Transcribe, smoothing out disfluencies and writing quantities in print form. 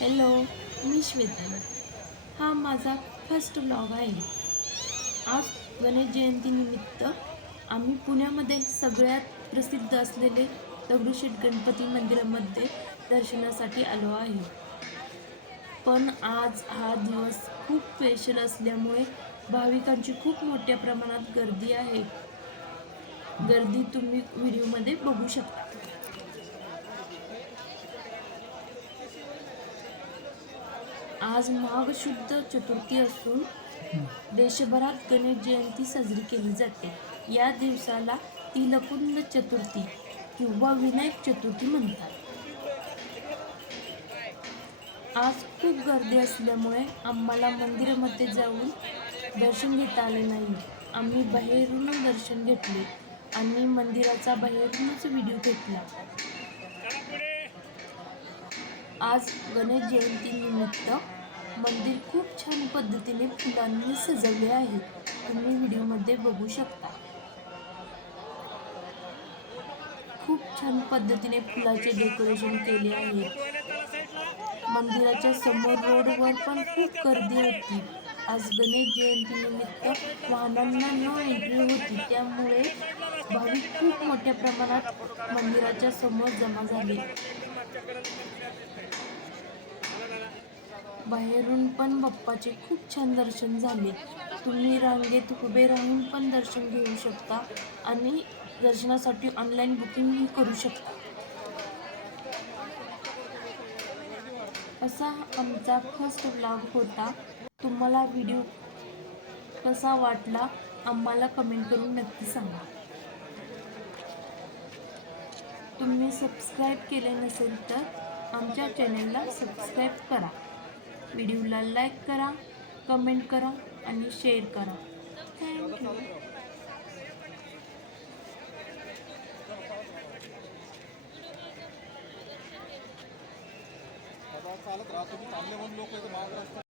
Hello, मी श्वेता. हा माझा first vlog आहे. आज गणेश जयंतीनिमित्त आम्ही पुण्यामध्ये सगळ्यात प्रसिद्ध असलेले दगडूशेठ गणपती मंदिरामध्ये दर्शनासाठी आलो आहे. पण आज हा दिवस खूप स्पेशल असल्यामुळे भाविकांची खूप मोठ्या प्रमाणात गर्दी आहे. गर्दी तुम्ही व्हिडिओमध्ये बघू शकता. आज माघ शुद्ध चतुर्थी असून देशभरात गणेश जयंती साजरी केली जाते. या दिवसाला तिलकुंड चतुर्थी किंवा विनायक चतुर्थी म्हणतात. आज खूप गर्दी असल्यामुळे आम्हाला मंदिरामध्ये जाऊन दर्शन घेता आले नाही. आम्ही बाहेरून दर्शन घेतले आणि मंदिराचा बाहेरूनच व्हिडिओ घेतला. आज गणेश जयंतीनिमित्त मंदिर खूप छान पद्धतीने फुलांनी सजवले आहे. तुम्ही व्हिडिओमध्ये बघू शकता. खूप छान पद्धतीने फुलाचे डेकोरेशन केले आहे. मंदिराच्या समोर रोडवर पण खूप गर्दी होती. आज गणेश जयंतीनिमित्त वाहनांना नो एंट्री होती, त्यामुळे भाविक खूप मोठ्या प्रमाणात मंदिराच्या समोर जमा झाले. बाहेरून पण बाप्पाचे खूप छान दर्शन झाले. तुम्ही रांगेत उभे राहून पण दर्शन घेऊ शकता आणि दर्शनासाठी ऑनलाईन बुकिंगही करू शकता. असा आमचा फर्स्ट व्लॉग होता. तुम्हाला व्हिडिओ कसा वाटला आम्हाला कमेंट करून नक्की सांगा. तुम्ही सबस्क्राईब केले नसेल तर आमच्या चॅनलला सबस्क्राईब करा. व्हिडिओला लाईक करा, कमेंट करा आणि शेअर करा. थँक्यू. चालत राहतो मी चांगले म्हणून लोक